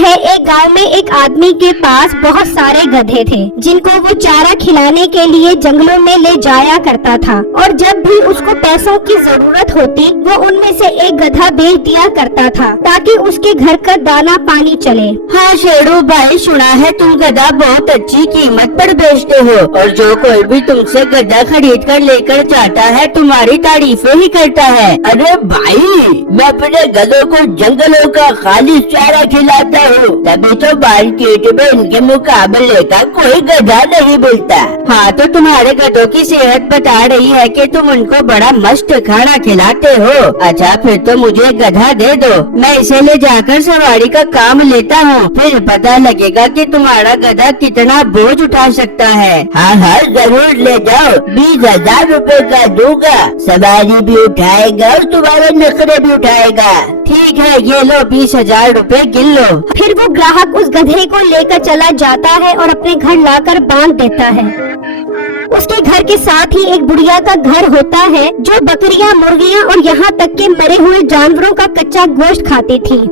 है, एक गांव में एक आदमी के पास बहुत सारे गधे थे जिनको वो चारा खिलाने के लिए जंगलों में ले जाया करता था, और जब भी उसको पैसों की जरूरत होती वो उनमें से एक गधा बेच दिया करता था ताकि उसके घर का दाना पानी चले। हाँ शेरू भाई, सुना है तुम गधा बहुत अच्छी कीमत पर बेचते हो और जो कोई भी तुमसे गधा खरीद कर लेकर जाता है तुम्हारी तारीफें ही करता है। अरे भाई, मैं अपने गधों को जंगलों का खालिश चारा खिलाता हूँ, तभी तो मार्केट में इनके मुकाबले का कोई गधा नहीं मिलता। हाँ तो तुम्हारे गधों की सेहत बता रही है कि तुम उनको बड़ा मस्त खाना खिलाते हो। अच्छा फिर तो मुझे गधा दे दो, मैं इसे ले जाकर सवारी का काम लेता हूँ, फिर पता लगेगा कि तुम्हारा गधा कितना बोझ उठा सकता है। हाँ हाँ जरूर ले जाओ, 20,000 रुपए का दूंगा, सवारी भी उठाएगा और तुम्हारे नखरे भी उठाएगा। ठीक है, ये लो 20,000 रुपए गिन लो। फिर वो ग्राहक उस गधे को लेकर चला जाता है और अपने घर लाकर बांध देता है। उसके घर के साथ ही एक बुढ़िया का घर होता है जो बकरियां, मुर्गियां और यहाँ तक के मरे हुए जानवरों का कच्चा गोश्त खाती थी।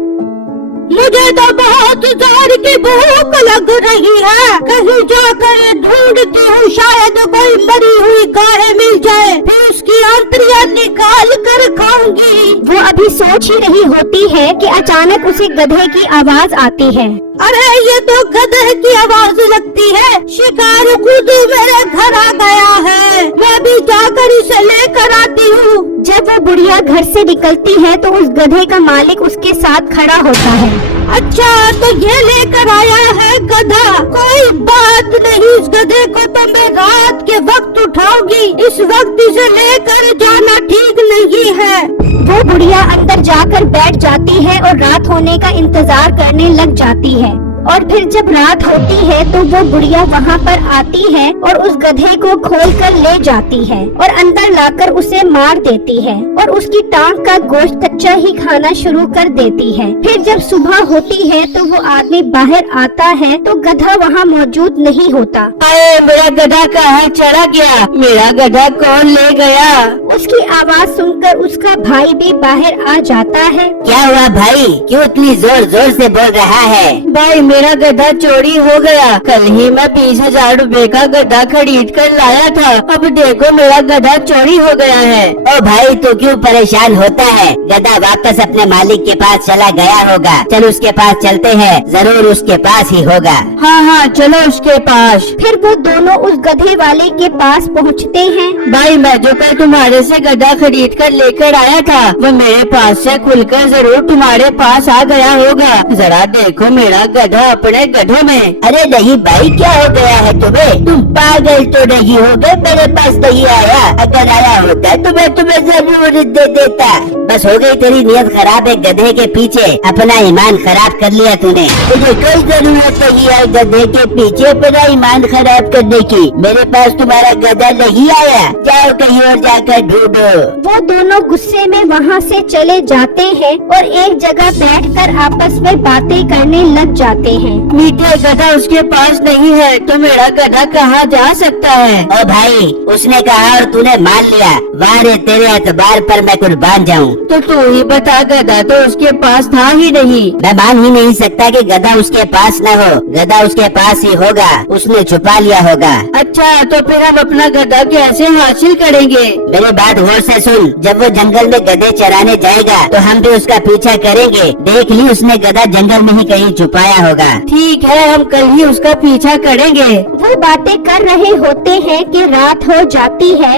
मुझे तो बहुत जोर की भूख लग रही है, कहीं जाकर ढूंढती हूँ, शायद कोई मरी हुई गाय मिल जाए, फिर उसकी आंतरियां निकाल कर खाऊंगी। वो अभी सोच ही रही होती है कि अचानक उसे गधे की आवाज आती है। अरे ये तो गधे की आवाज लगती है, शिकार खुद मेरे घर आ गया है, मैं भी जाकर इसे लेकर आती हूँ। जब वो बुढ़िया घर से निकलती है तो उस गधे का मालिक उसके साथ खड़ा होता है। अच्छा तो ये लेकर आया है गधा, कोई बात नहीं, इस गधे को तो मैं रात के वक्त उठाऊंगी, इस वक्त इसे लेकर जाना ठीक नहीं है। वो बुढ़िया अंदर जाकर बैठ जाती है और रात होने का इंतजार करने लग जाती है। और फिर जब रात होती है तो वो बुढ़िया वहाँ पर आती है और उस गधे को खोलकर ले जाती है और अंदर लाकर उसे मार देती है और उसकी टांग का गोश्त कच्चा ही खाना शुरू कर देती है। फिर जब सुबह होती है तो वो आदमी बाहर आता है तो गधा वहाँ मौजूद नहीं होता। अरे मेरा गधा कहाँ चला गया, मेरा गधा कौन ले गया? उसकी आवाज सुनकर उसका भाई भी बाहर आ जाता है। क्या हुआ भाई, क्यों इतनी जोर जोर से बोल रहा है? भाई मेरा गधा चोरी हो गया, कल ही मैं 20,000 रुपए का गधा खरीद कर लाया था, अब देखो मेरा गधा चोरी हो गया है। ओ भाई तो क्यों परेशान होता है, गधा वापस अपने मालिक के पास चला गया होगा, चल उसके पास चलते हैं, जरूर उसके पास ही होगा। हाँ हाँ चलो उसके पास। फिर वो दोनों उस गधे वाले के पास पहुँचते हैं। भाई मैं जो कल तुम्हारे से गधा खरीद कर लेकर आया था वो मेरे पास से खुलकर जरूर तुम्हारे पास आ गया होगा, जरा देखो मेरा गधा अपने गधों में। अरे नहीं भाई, क्या हो गया है तुम्हें, तुम पागल तो नहीं हो गए, मेरे पास नहीं आया, अगर आया होता तो मैं तुम्हें जरूर दे देता। बस हो गई तेरी नीयत खराब है, गधे के पीछे अपना ईमान खराब कर लिया तूने, तुझे कोई जरूरत नहीं है गधे के पीछे अपना ईमान खराब करने की, मेरे पास तुम्हारा गधा नहीं आया, जाओ कहीं और जाकर ढूंढो। वो दोनों गुस्से में वहाँ से चले जाते हैं और एक जगह बैठकर आपस में बातें करने लग जाते हैं। मीठे गधा उसके पास नहीं है तो मेरा गधा कहाँ जा सकता है? ओ भाई, उसने कहा और तूने मान लिया, वाह रे तेरे एतबार पर मैं कुर्बान जाऊँ। तो तू ही बता, गधा तो उसके पास था ही नहीं। मैं मान ही नहीं सकता कि गधा उसके पास न हो, गधा उसके पास ही होगा, उसने छुपा लिया होगा। अच्छा तो फिर हम अपना गधा कैसे हासिल करेंगे? मेरी बात गौर से सुन, जब वो जंगल में गधे चराने जाएगा तो हम भी उसका पीछा करेंगे, देख ली उसने गधा जंगल में ही कहीं छुपाया होगा। ठीक है, हम कल ही उसका पीछा करेंगे। वो बातें कर रहे होते हैं कि रात हो जाती है।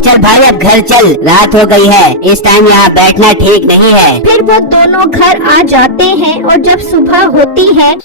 चल भाई अब घर चल, रात हो गई है, इस टाइम यहाँ बैठना ठीक नहीं है। फिर वो दोनों घर आ जाते हैं और जब सुबह होती है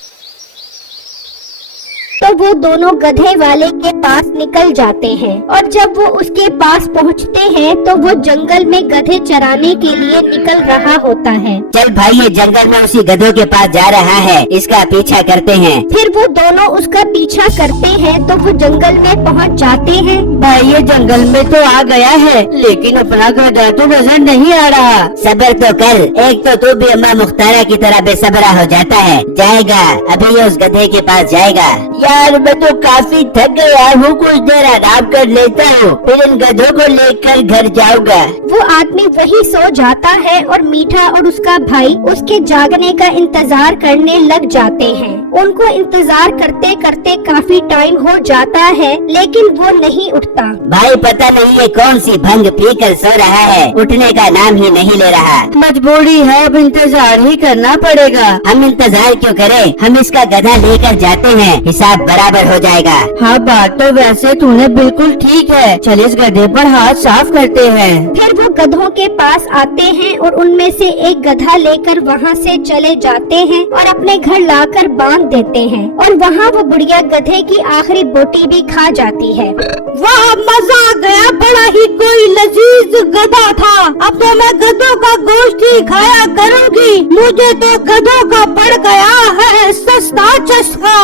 तो वो दोनों गधे वाले के पास निकल जाते हैं और जब वो उसके पास पहुंचते हैं तो वो जंगल में गधे चराने के लिए निकल रहा होता है। चल भाई ये जंगल में उसी गधों के पास जा रहा है, इसका पीछा करते हैं। फिर वो दोनों उसका पीछा करते हैं तो वो जंगल में पहुंच जाते हैं। भाई ये जंगल में तो आ गया है लेकिन अपना गधा तो नजर नहीं आ रहा। सब्र तो कर, एक तो तू भी अम्मा मुख्तारा की तरह बेसब्रा हो जाता है, जाएगा अभी ये उस गधे के पास जाएगा। यार मैं तो काफी थक गया हूँ, कुछ देर आराम कर लेता हूँ, फिर इन गधों को लेकर घर जाऊंगा। वो आदमी वही सो जाता है और मीठा और उसका भाई उसके जागने का इंतजार करने लग जाते हैं। उनको इंतजार करते करते काफी टाइम हो जाता है, लेकिन वो नहीं उठता। भाई पता नहीं ये कौन सी भंग पीकर सो रहा है, उठने का नाम ही नहीं ले रहा। मजबूरी है, अब इंतजार ही करना पड़ेगा। हम इंतजार क्यों करें, हम इसका गधा लेकर जाते हैं, हिसाब बराबर हो जाएगा। हाँ, बात तो वैसे तूने बिल्कुल ठीक है। चल इस गधे पर हाथ साफ करते हैं। फिर वो गधों के पास आते हैं और उनमें से एक गधा लेकर वहाँ से चले जाते हैं और अपने घर लाकर बांध देते हैं, और वहाँ वो बुढ़िया गधे की आखिरी बोटी भी खा जाती है। वाह, मजा आ गया, बड़ा ही कोई लजीज गधा था। अब तो मैं गधों का गोश्त ही खाया करूंगी। मुझे तो गधों का पड़ गया है सस्ता चस्का।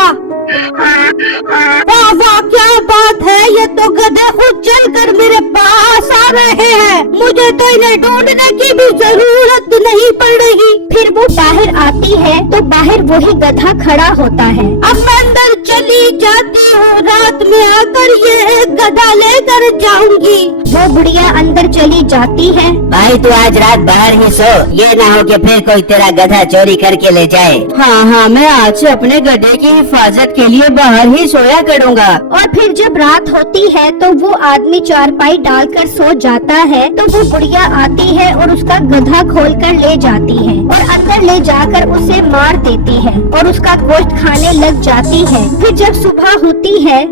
वाह वाह, क्या बात है, ये तो गधे खुद चलकर मेरे पास आ रहे हैं। मुझे तो इन्हें ढूंढने की भी जरूरत नहीं पड़ रही। फिर वो बाहर आती है तो बाहर वही गधा खड़ा होता है। अब मैं अंदर चली जाती हूँ, रात में आकर ये गधा लेकर जाऊंगी। वो बुढ़िया अंदर चली जाती है। भाई तू आज रात बाहर ही सो, ये ना हो कि फिर कोई तेरा गधा चोरी करके ले जाए। हाँ हाँ, मैं आज से अपने गधे की हिफाजत के लिए बाहर ही सोया करूँगा। और फिर जब रात होती है तो वो आदमी चारपाई डालकर सो जाता है, तो वो बुढ़िया आती है और उसका गधा खोलकर ले जाती है और अंदर ले जाकर उसे मार देती है और उसका गोश्त खाने लग जाती है। फिर जब सुबह होती है,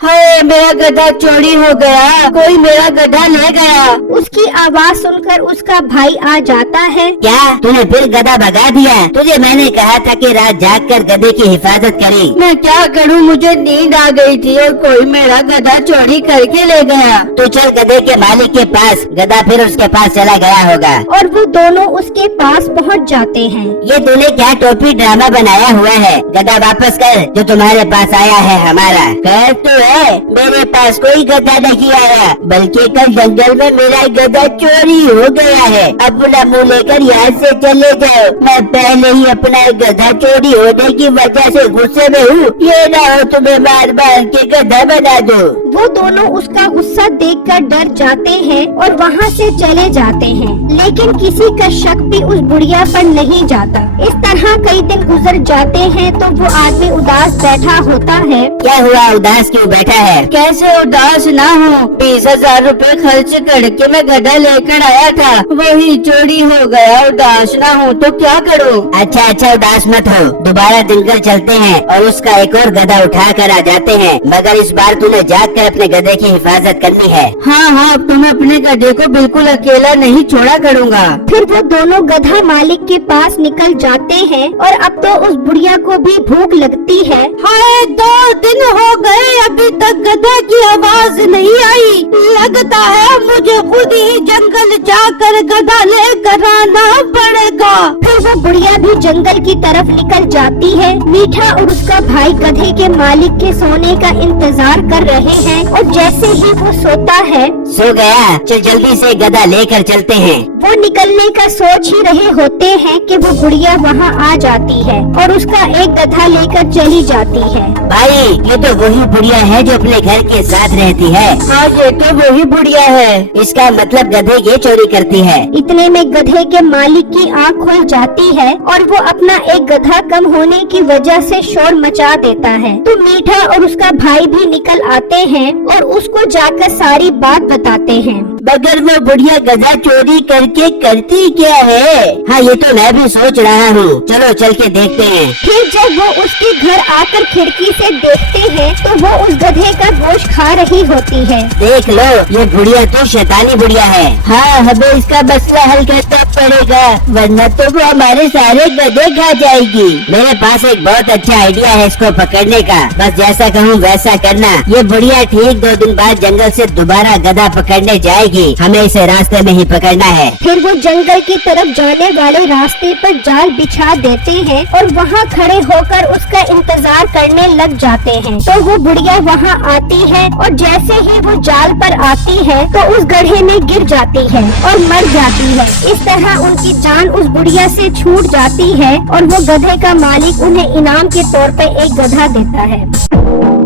हाय, मेरा गधा चोरी हो गया, कोई मेरा गधा ले गया। उसकी आवाज सुनकर उसका भाई आ जाता है। क्या तूने फिर गधा भगा दिया? तुझे मैंने कहा था कि रात जागकर गधे की हिफाजत करें। मैं क्या करूं, मुझे नींद आ गई थी और कोई मेरा गधा चोरी करके ले गया। तू चल गधे के मालिक के पास, गधा फिर उसके पास चला गया होगा। और वो दोनों उसके पास पहुंच जाते हैं। ये तूने क्या टोपी ड्रामा बनाया हुआ है? गधा वापस कर, जो तुम्हारे पास आया है हमारा। कह तो है, मेरे पास कोई गधा नहीं आया, बल्कि कल जंगल में मेरा गधा चोरी हो गया है। अपना मुँह लेकर यहाँ से चले जाओ, मैं पहले ही अपना गधा चोरी होने की वजह से गुस्से में हूँ। ये ना हो तुम्हें मार मार के गधा बना दो। वो दोनों उसका गुस्सा देखकर डर जाते हैं और वहाँ से चले जाते हैं, लेकिन किसी का शक भी उस बुढ़िया पर नहीं जाता। इस तरह कई दिन गुजर जाते हैं तो वो आदमी उदास बैठा होता है। क्या हुआ, उदास क्यों बैठा है? कैसे उदास ना हो, 20,000 रुपए खर्च करके मैं गधा लेकर आया था, वही चोरी हो गया। उदास ना हो तो क्या करूं? अच्छा अच्छा, उदास मत हो, दोबारा दिनकर चलते हैं और उसका एक और गधा उठा कर आ जाते हैं, मगर इस बार तूने जाग कर अपने गधे की हिफाजत करनी है। हाँ हाँ, अब तो मैं अपने गधे को बिल्कुल अकेला नहीं छोड़ा करूँगा। फिर वो दोनों गधा मालिक के पास निकल जाते हैं और अब तो उस बुढ़िया को भी भूख लगती है। हाय, 2 दिन हो गए, अभी तक गधा की आवाज नहीं आई। लगता है मुझे खुद ही जंगल जाकर गधा लेकर आना पड़ेगा। फिर वो बुढ़िया भी जंगल की तरफ निकल जाती है। मीठा और उसका भाई गधे के मालिक के सोने का इंतजार कर रहे हैं और जैसे ही वो सोता है, सो गया, चल जल्दी से गधा लेकर चलते हैं। वो निकलने का सोच ही रहे होते हैं कि वो बुढ़िया वहाँ आ जाती है और उसका एक गधा लेकर चली जाती है। भाई ये तो वही बुढ़िया है जो अपने घर के साथ रहती है। हाँ, ये तो वही बुढ़िया है। इसका मतलब गधे ये चोरी करती है। इतने में गधे के मालिक की आँख खुल जाती है और वो अपना एक गधा कम होने की वजह से शोर मचा देता है। तो मीठा और उसका भाई भी निकल आते हैं और उसको जाकर सारी बात बताते हैं। मगर वो बुढ़िया गधा चोरी करके करती क्या है? हाँ ये तो मैं भी सोच रहा हूँ, चलो चल के देखते हैं। फिर जब वो उसके घर आकर खिड़की से देखते हैं तो वो उस गधे का गोश्त खा रही होती है। देख लो, ये बुढ़िया तो शैतानी बुढ़िया है। हाँ, हमें इसका मसला हल करना पड़ेगा, वरना तो वो हमारे सारे गधे खा जाएगी। मेरे पास एक बहुत अच्छा आइडिया है इसको पकड़ने का, बस जैसा कहूँ वैसा करना। ये बुढ़िया ठीक 2 दिन बाद जंगल से दोबारा गधा पकड़ने जाएगी जाएगी। हमें इसे रास्ते में ही पकड़ना है। फिर वो जंगल की तरफ जाने वाले रास्ते पर जाल बिछा देते हैं और वहाँ खड़े होकर उसका इंतजार करने लग जाते हैं। तो वो बुढ़िया वहाँ आती है और जैसे ही वो जाल पर आती है तो उस गड्ढे में गिर जाती है और मर जाती है। इस तरह उनकी जान उस बुढ़िया से छूट जाती है और वो गधे का मालिक उन्हें इनाम के तौर पे एक गधा देता है।